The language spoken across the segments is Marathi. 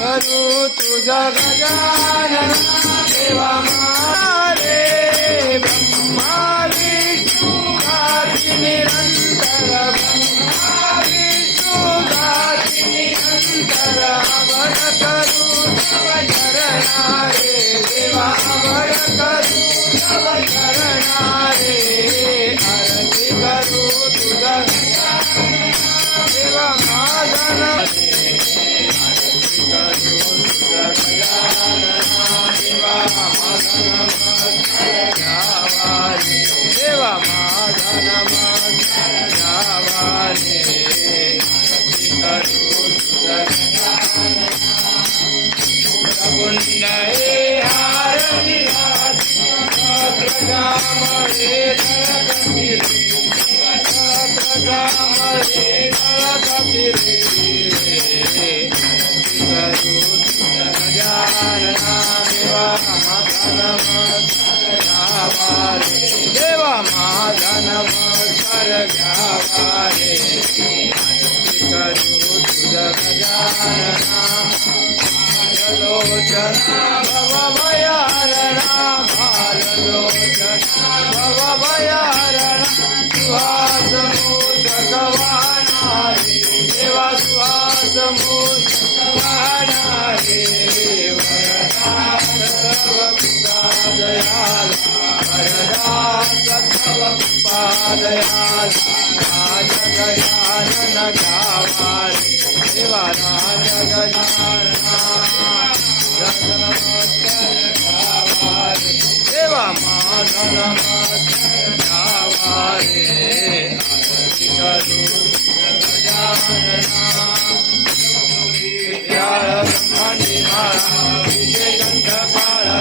करू तुझा गजानन देवा मारे ब्रह्मा विष्णू गाती निरंतर ब्रह्मा विष्णू गाती निरंतर अवळ करू तव चरणा रे देवा अवळ करू तव चरणा रे आरती करू तुझा देवा माझा देवा माझा नमस्कारे कुंड हारणी प्रजामरे कपिरे करू देवा माझा नमस्कार घ्यावारे करू तुझ गजानना लोचना भव भयारणा भाललोचना भव भयारणा सुहास मूर्खवाना रे देवा सुहास मूर्खवाना रे देवा राज देवा माझा नमस्कार करू गजानना ब्रह्मांडी माळा विजय गंध माळा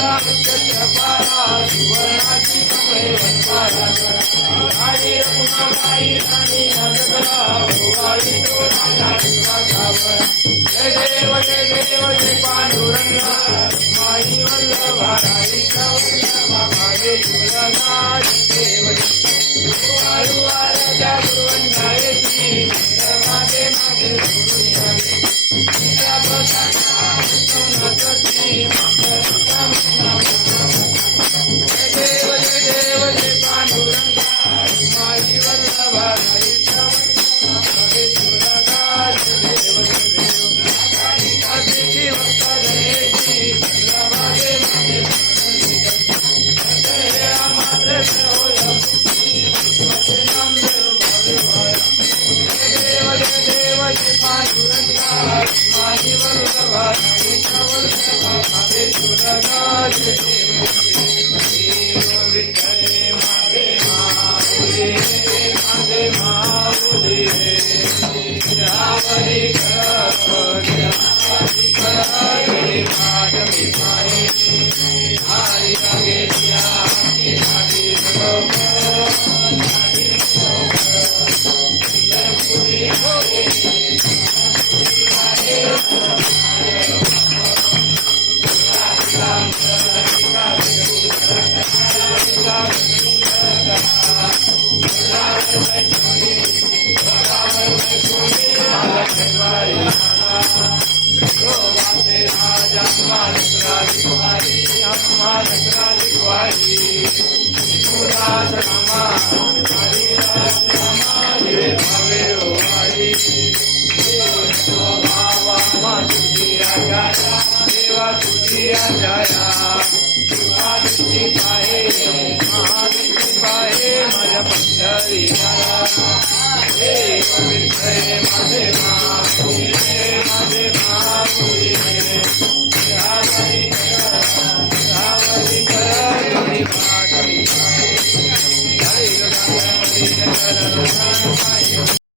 पांडुरंगा कपाळा सुवर्णाची कमळे वनमाळा आई रखुमाबाई राणी नगरा भोवाळी तोरणा गावा जय देव जय पांडुरंगा माई वल्लभा राईचा वल्लभा मागे तुळगा देव वाळू वाऱ्याच्या गुरुवंडायची मागे मागे देव जय पांडुरंगा माई वल्लभा राईचा मागे तुळगा देव आदिची वक्ता धरेची मागे मागे मात्र देव जय पांडुरंगा माई वल्लभा राईचा वल्लभा मागे तुळगा देव विठ्ठल मागे माऊली मागे माऊली रावरी